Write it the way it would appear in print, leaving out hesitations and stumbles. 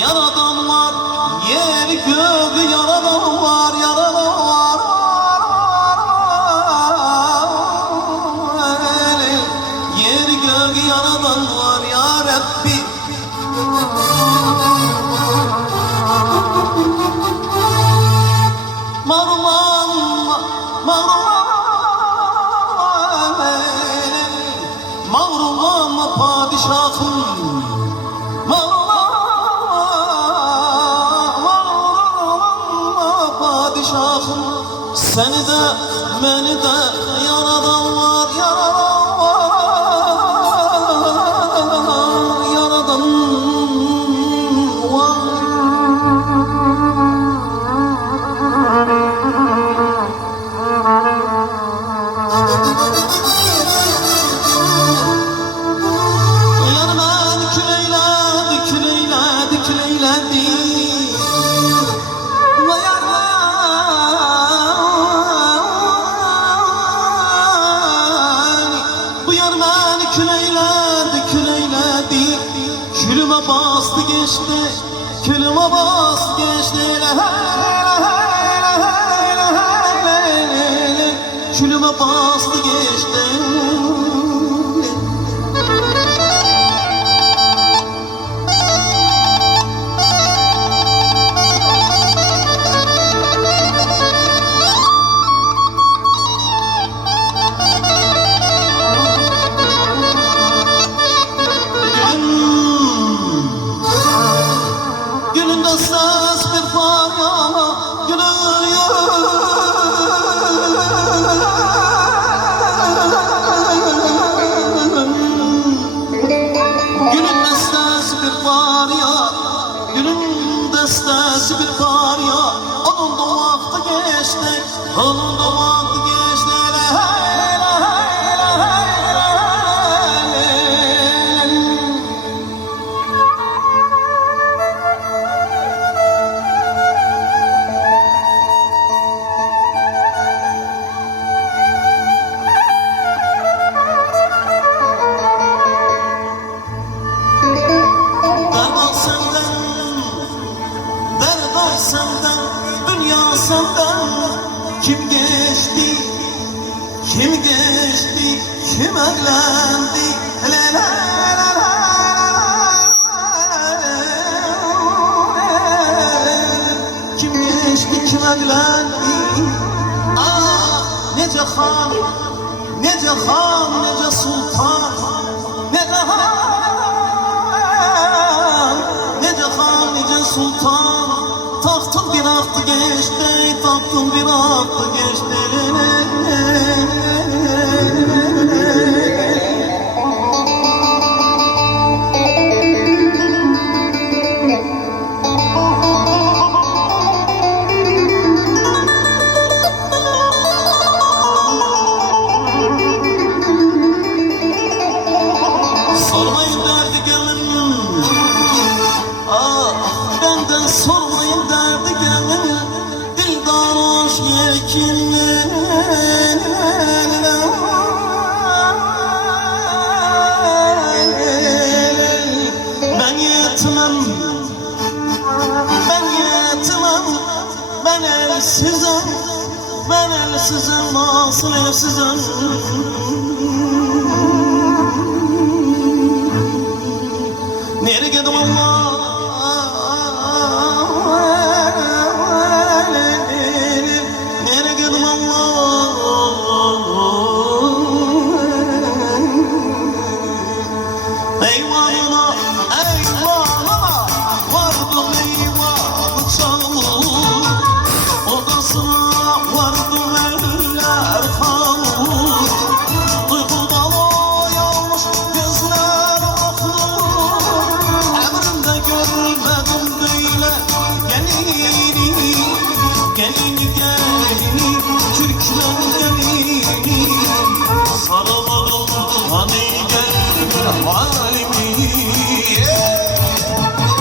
Yaradan var, yer göğü yaradan var, yaradan var. Yer göğü yaradan var ya Rabbi. Mağruman, mağruman padişahım. Seni de beni de yaradan var, yaradan var, yaradan var. Yar beni küleyledi, küleyledi, küleyledi. Külüme bastı geçti, külüme bastı geçti, külüme bastı geçti. Ses bir faryana gülün destesi bir farya, gülün destesi bir farya. Onun da vakti geçti, onun da vakti geçti. Senden, dünya senden. Kim geçti, kim geçti, kim evlendi? Kim geçti, kim evlendi? Ah, nece han, nece han, nece sultan, nece han, nece han, nece sultan. Tahtın bir aktı geçti, tahtın bir aktı geçti. Sormayın derdi gönlüm, ah benden sormayın derdi gönlüm. Dildan hoş yekinli. Ben yetimem, ben yetimem, ben elsizim, ben elsizim, nasıl elsizim? Nereye gidim Allah? Nereye gidim Allah? Eyvanına, eyvanına vardım eyvanı çalır. Odasına vardım eller. gözlerine